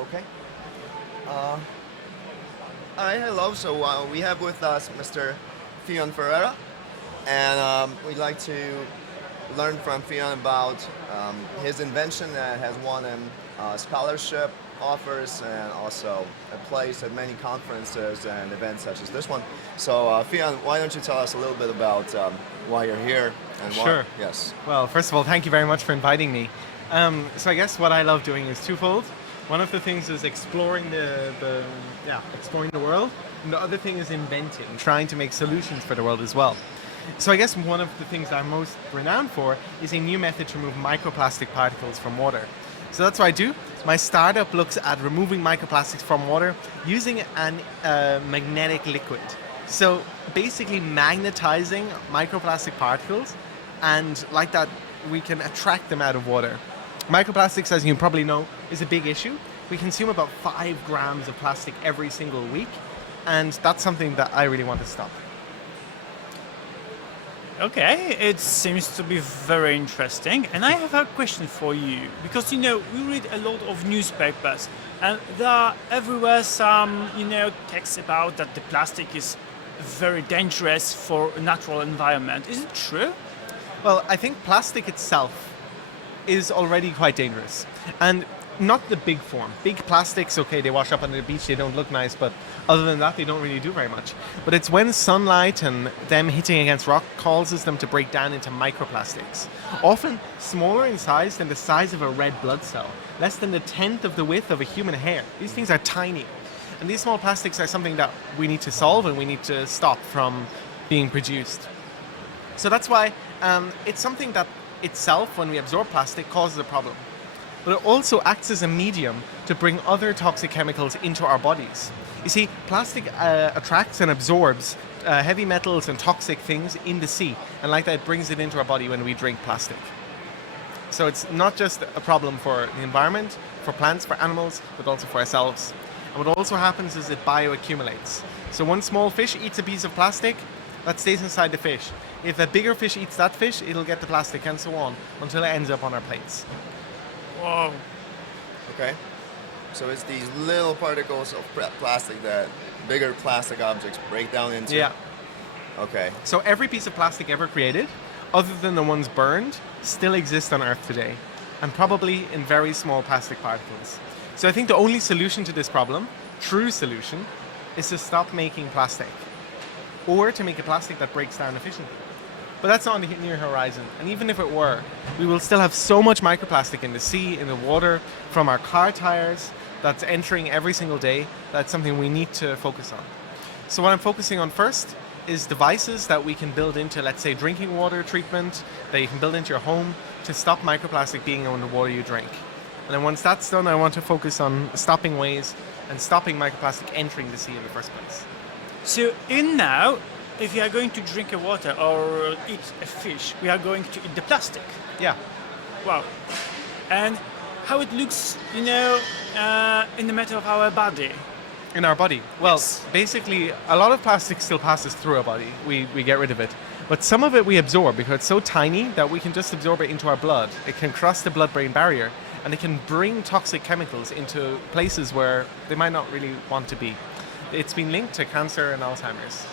Okay. Uh, Hi, hello. So we have with us Mr. Fionn Ferreira, and we'd like to learn from Fionn about his invention that has won him scholarship offers and also a place at many conferences and events such as this one. So Fionn, why don't you tell us a little bit about why you're here and why? Sure. Yes. Well, first of all, thank you very much for inviting me. So I guess what I love doing is twofold. One of the things is exploring exploring the world, and the other thing is inventing, trying to make solutions for the world as well. So I guess one of the things I'm most renowned for is a new method to remove microplastic particles from water. So that's what I do. My startup looks at removing microplastics from water using a magnetic liquid. So basically magnetizing microplastic particles, and like that we can attract them out of water. Microplastics, as you probably know, is a big issue. We consume about 5 grams of plastic every single week, and that's something that I really want to stop. Okay, it seems to be very interesting, and I have a question for you, because we read a lot of newspapers, and there are everywhere some texts about that the plastic is very dangerous for natural environment. Is it true? Well, I think plastic itself is already quite dangerous, and not the big form. Big plastics, okay, they wash up on the beach, they don't look nice, but other than that, they don't really do very much. But it's when sunlight and them hitting against rock causes them to break down into microplastics, often smaller in size than the size of a red blood cell, less than the 1/10 of the width of a human hair. These things are tiny. And these small plastics are something that we need to solve and we need to stop from being produced. So that's why it's something that itself, when we absorb plastic, causes a problem. But it also acts as a medium to bring other toxic chemicals into our bodies. You see, plastic attracts and absorbs heavy metals and toxic things in the sea, and like that it brings it into our body when we drink plastic. So it's not just a problem for the environment, for plants, for animals, but also for ourselves. And what also happens is it bioaccumulates. So one small fish eats a piece of plastic, that stays inside the fish. If a bigger fish eats that fish, it'll get the plastic, and so on, until it ends up on our plates. Wow. Okay. So it's these little particles of plastic that bigger plastic objects break down into? Yeah. Okay. So every piece of plastic ever created, other than the ones burned, still exists on Earth today, and probably in very small plastic particles. So I think the only solution to this problem, true solution, is to stop making plastic, or to make a plastic that breaks down efficiently. But that's not on the near horizon, and even if it were, we will still have so much microplastic in the sea, in the water, from our car tires, that's entering every single day. That's something we need to focus on. So what I'm focusing on first is devices that we can build into, let's say, drinking water treatment, that you can build into your home to stop microplastic being in the water you drink. And then once that's done, I want to focus on stopping ways and stopping microplastic entering the sea in the first place. So now, if you are going to drink a water or eat a fish, we are going to eat the plastic. Yeah. Wow. And how it looks, in the matter of our body. In our body? Well, Yes. basically, a lot of plastic still passes through our body. We get rid of it. But some of it we absorb because it's so tiny that we can just absorb it into our blood. It can cross the blood-brain barrier, and it can bring toxic chemicals into places where they might not really want to be. It's been linked to cancer and Alzheimer's.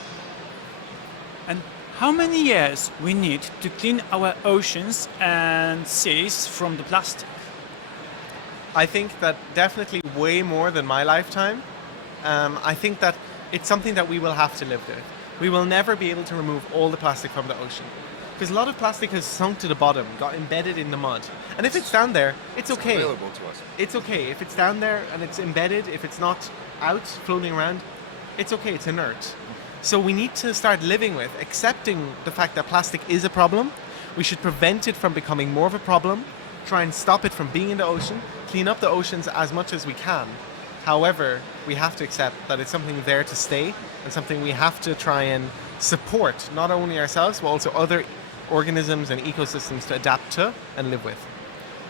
And how many years we need to clean our oceans and seas from the plastic? I think that definitely way more than my lifetime. I think that it's something that we will have to live with. We will never be able to remove all the plastic from the ocean, because a lot of plastic has sunk to the bottom, got embedded in the mud. And if it's down there, it's okay. It's available to us. It's okay. If it's down there and it's embedded, if it's not out floating around, it's okay, it's inert. So we need to start living with, accepting the fact that plastic is a problem. We should prevent it from becoming more of a problem, try and stop it from being in the ocean, clean up the oceans as much as we can. However, we have to accept that it's something there to stay and something we have to try and support, not only ourselves, but also other organisms and ecosystems to adapt to and live with.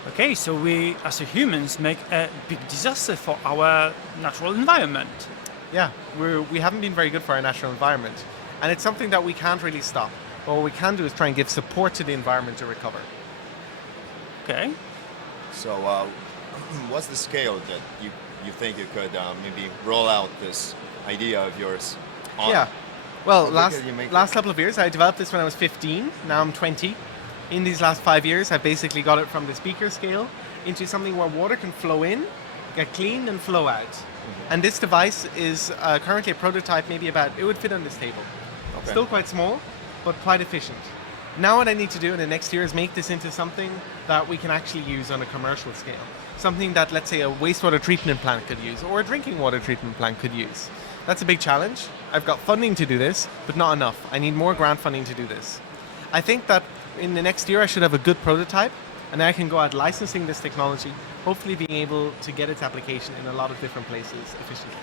Okay, so we as humans make a big disaster for our natural environment. Yeah, we haven't been very good for our natural environment, and it's something that we can't really stop. But what we can do is try and give support to the environment to recover. Okay. So what's the scale that you you think you could maybe roll out this idea of yours on? Yeah. Well, How big last did you make last it? couple of years, I developed this when I was 15. Now I'm 20. In these last 5 years, I basically got it from the speaker scale into something where water can flow in, get cleaned, and flow out. And this device is currently a prototype, maybe it would fit on this table. Okay. Still quite small, but quite efficient. Now what I need to do in the next year is make this into something that we can actually use on a commercial scale. Something that, let's say, a wastewater treatment plant could use, or a drinking water treatment plant could use. That's a big challenge. I've got funding to do this, but not enough. I need more grant funding to do this. I think that in the next year I should have a good prototype, and then I can go out licensing this technology, hopefully being able to get its application in a lot of different places efficiently.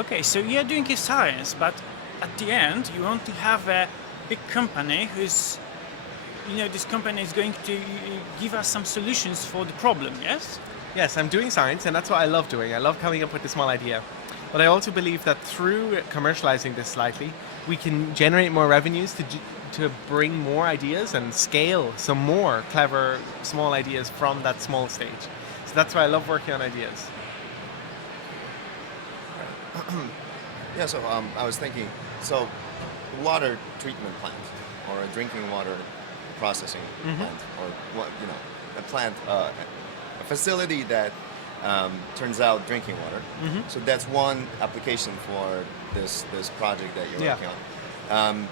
Okay, so you're doing a science, but at the end you want to have a big company who's, this company is going to give us some solutions for the problem, yes? Yes, I'm doing science, and that's what I love doing. I love coming up with a small idea. But I also believe that through commercializing this slightly, we can generate more revenues to bring more ideas and scale some more clever small ideas from that small stage. So that's why I love working on ideas. Yeah, so I was thinking, so water treatment plant or a drinking water processing plant or a plant, a facility that turns out drinking water. So that's one application for this project that you're Yeah. working on.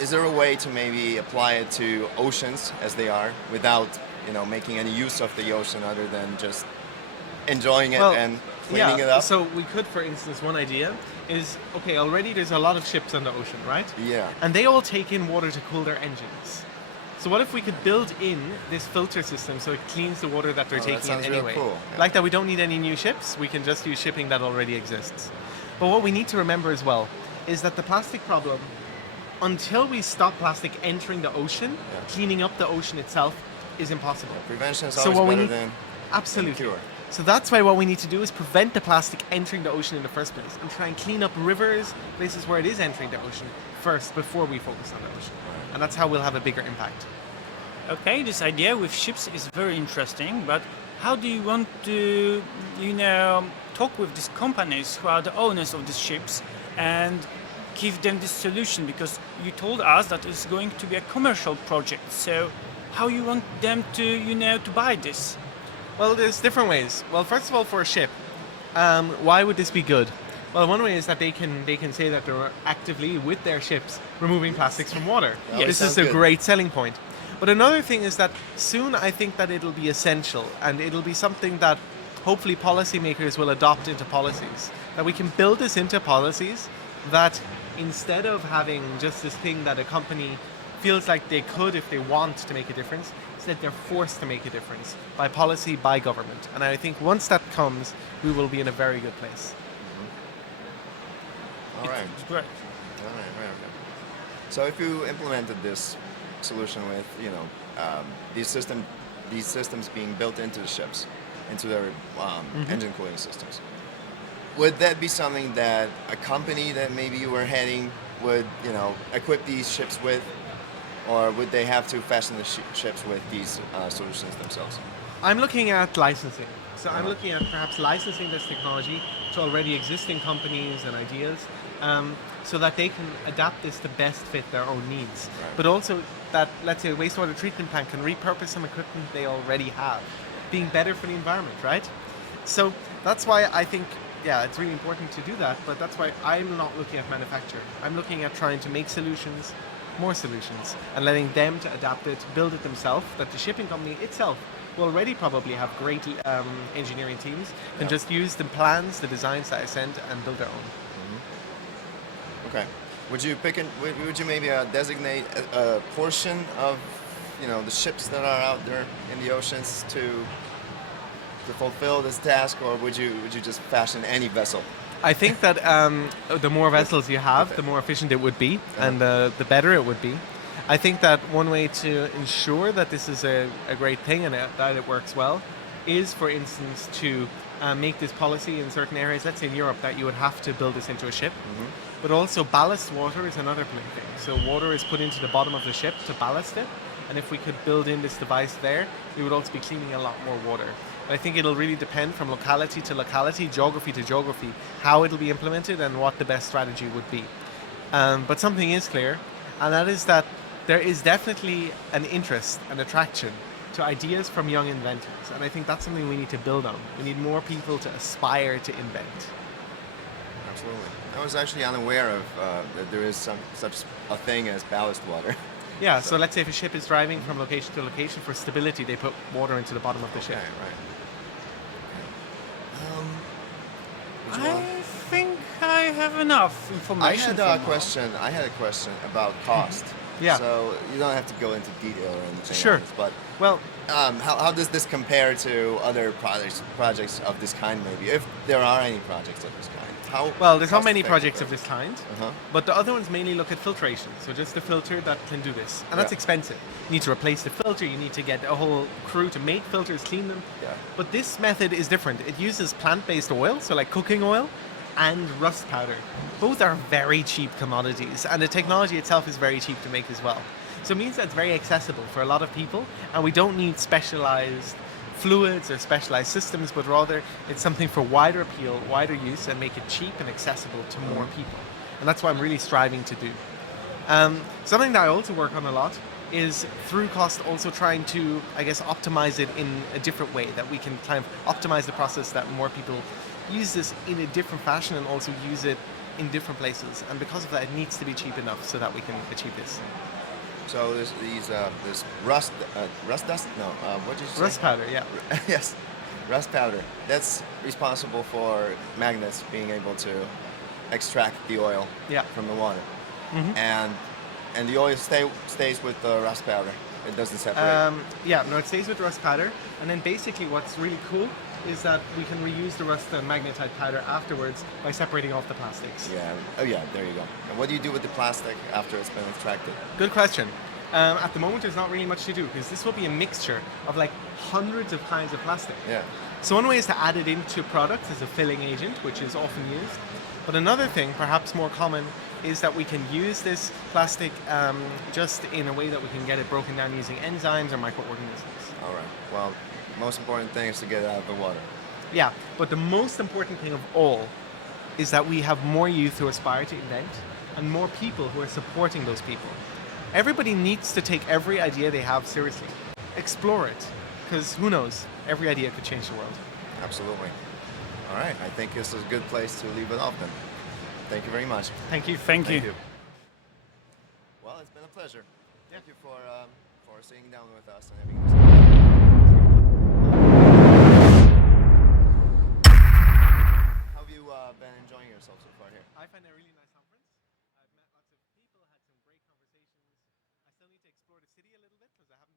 Is there a way to maybe apply it to oceans as they are without making any use of the ocean other than just enjoying it and cleaning it up? So we could, for instance, one idea is, okay, already there's a lot of ships on the ocean, right? Yeah. And they all take in water to cool their engines. So what if we could build in this filter system so it cleans the water that they're Oh, that taking in sounds real anyway? cool. Yeah. Like that we don't need any new ships, we can just use shipping that already exists. But what we need to remember as well is that the plastic problem, until we stop plastic entering the ocean, cleaning up the ocean itself is impossible. Prevention is So always what we better need- than Absolutely. cure. So that's why what we need to do is prevent the plastic entering the ocean in the first place and try and clean up rivers, places where it is entering the ocean first before we focus on the ocean. And that's how we'll have a bigger impact. Okay, this idea with ships is very interesting, but how do you want to, talk with these companies who are the owners of these ships and give them this solution? Because you told us that it's going to be a commercial project. So how you want them to, to buy this? Well, there's different ways. Well, first of all, for a ship, why would this be good? Well, one way is that they can say that they're actively, with their ships, removing plastics from water. Yes. This is Sounds a good. great selling point. But another thing is that soon I think that it'll be essential, and it'll be something that hopefully policymakers will adopt into policies. That we can build this into policies that instead of having just this thing that a company feels like they could if they want to make a difference, instead they're forced to make a difference by policy, by government. And I think once that comes, we will be in a very good place. All right. It's great. All right, okay. So if you implemented this solution with, these systems being built into the ships, into their engine cooling systems, would that be something that a company that maybe you were heading would, equip these ships with, or would they have to fashion the ships with these solutions themselves? I'm looking at licensing. So I'm looking at perhaps licensing this technology to already existing companies and ideas, so that they can adapt this to best fit their own needs. Right. But also that, let's say, a wastewater treatment plant can repurpose some equipment they already have, being better for the environment, right? So that's why I think, it's really important to do that, but that's why I'm not looking at manufacture. I'm looking at trying to make solutions, more solutions, and letting them to adapt it, build it themselves, that the shipping company itself will already probably have great engineering teams, and just use the plans, the designs that I send, and build their own. Okay. Would you maybe designate a portion of, the ships that are out there in the oceans to fulfill this task, or would you just fashion any vessel? I think that the more vessels you have, the more efficient it would be, and the better it would be. I think that one way to ensure that this is a great thing and that it works well is, for instance, to make this policy in certain areas, let's say in Europe, that you would have to build this into a ship. But also ballast water is another thing. So water is put into the bottom of the ship to ballast it. And if we could build in this device there, we would also be cleaning a lot more water. But I think it'll really depend from locality to locality, geography to geography, how it'll be implemented and what the best strategy would be. But something is clear, and that is that there is definitely an interest and attraction to ideas from young inventors. And I think that's something we need to build on. We need more people to aspire to invent. Absolutely. I was actually unaware of that there is such a thing as ballast water. Yeah, so let's say if a ship is driving from location to location, for stability, they put water into the bottom of the ship. Okay, right. I think I have enough information. I had a question about cost. Yeah. So you don't have to go into detail or anything. Sure. On this, but Well, how does this compare to other projects of this kind? Maybe if there are any projects of this kind. there's not many projects of this kind, Uh-huh. but the other ones mainly look at filtration. So just a filter that can do this, and that's Yeah. expensive. You need to replace the filter. You need to get a whole crew to make filters, clean them. Yeah. But this method is different. It uses plant-based oil, so like cooking oil, and rust powder. Both are very cheap commodities, and the technology itself is very cheap to make as well. So it means that it's very accessible for a lot of people, and we don't need specialized fluids or specialized systems, but rather it's something for wider appeal, wider use, and make it cheap and accessible to more people. And that's what I'm really striving to do. Something that I also work on a lot is through cost also trying to, I guess, optimize it in a different way, that we can kind of optimize the process that more people use this in a different fashion and also use it in different places. And because of that, it needs to be cheap enough so that we can achieve this. So there's this rust dust? No, what did you say? Rust powder, yeah. Yes, rust powder. That's responsible for magnets being able to extract the oil Yeah. from the water, and the oil stays with the rust powder. It doesn't separate. It stays with rust powder. And then basically what's really cool is that we can reuse the rust and magnetite powder afterwards by separating off the plastics. Yeah. Oh yeah. There you go. And what do you do with the plastic after it's been extracted? Good question. At the moment, there's not really much to do because this will be a mixture of like hundreds of kinds of plastic. Yeah. So one way is to add it into products as a filling agent, which is often used. But another thing, perhaps more common, is that we can use this plastic just in a way that we can get it broken down using enzymes or microorganisms. All right. Well, most important thing is to get it out of the water. Yeah, but the most important thing of all is that we have more youth who aspire to invent and more people who are supporting those people. Everybody needs to take every idea they have seriously. Explore it, because who knows, every idea could change the world. Absolutely. All right. I think this is a good place to leave it off then. Thank you very much. Thank you. Thank you. Well, it's been a pleasure. Thank you for sitting down with us and having this. How have you been enjoying yourself so far here? I find it really nice conference. I've met lots of people, had some great conversations. I still need to explore the city a little bit because I haven't